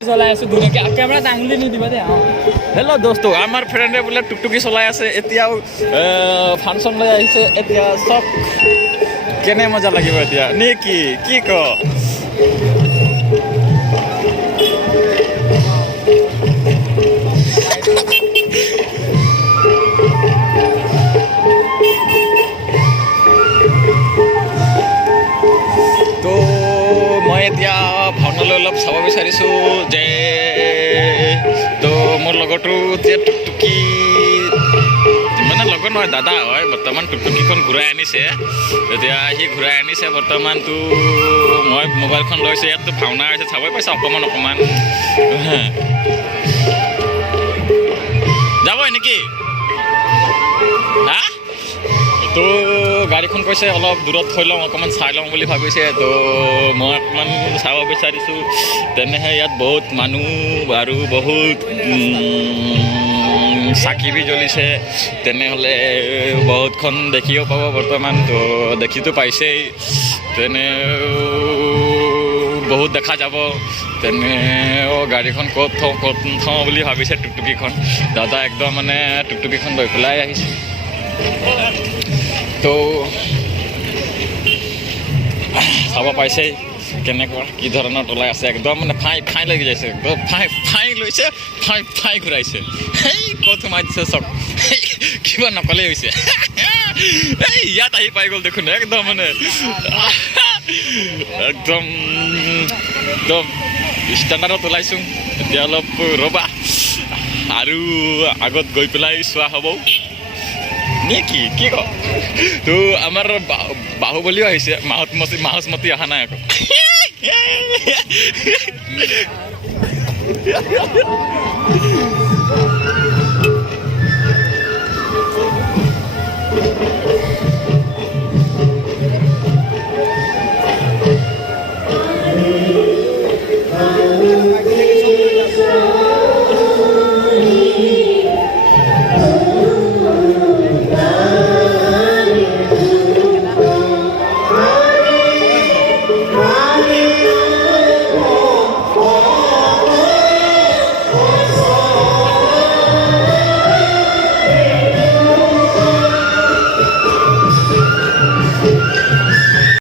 চলাই আছো ধুনীয়াকৈ কেমেৰাত আঙুলি নিদিবা দেই হেল্ল' দোস্ত আমাৰ ফ্ৰেণ্ডে বোলে টুকটুকি চলাই আছে এতিয়াও ফাংচন লৈ আহিছে এতিয়া চব কেনে মজা লাগিব এতিয়া নে কি ক তো মই এতিয়া ভাওনালৈ অলপ চাব বিচাৰিছোঁ যে তো মোৰ লগৰটো এতিয়া টুকটুকি মানে লগত নহয় দাদা হয় বৰ্তমান টুকটুকিখন ঘূৰাই আনিছে এতিয়া সি ঘূৰাই আনিছে বৰ্তমানতো মই মোবাইলখন লৈছোঁ ইয়াততো ভাওনা হৈছে চাবই পাইছা অকণমান যাবই নেকি হা তো গাড়ীখন কৈছে অলপ দূৰত থৈ লওঁ অকণমান চাই লওঁ বুলি ভাবিছে তো মই অকণমান চাব বিচাৰিছোঁ তেনেহে ইয়াত বহুত মানুহ আৰু বহুত চাকি বি জ্বলিছে তেনেহ'লে বহুতখন দেখিও পাব বৰ্তমান তো দেখিতো পাইছেই তেনে বহুত দেখা যাব তেনে গাড়ীখন ক'ত থওঁ বুলি ভাবিছে টুকটুকিখন দাদা একদম মানে টুকটুকিখন লৈ পেলাই আহিছে তো চাব পাইছেই কেনেকুৱা কি ধৰণৰ তলাই আছে একদম মানে ফাই লাগি যাইছে একদম ফাই লৈছে ফাই ঘূৰাইছে সেই ক'ত সোমাই দিছে চব কিবা নকলেই হৈছে এই ইয়াত আহি পাই গ'ল দেখোন একদম মানে একদম ষ্টেণ্ডাৰ্ডত ওলাইছোঁ এতিয়া অলপ ৰ'বা আৰু আগত গৈ পেলাই চোৱা হ'ব নে কি ক তো আমাৰ বাহুবলীও আহিছে মাহসমতি অহা নাই আকৌ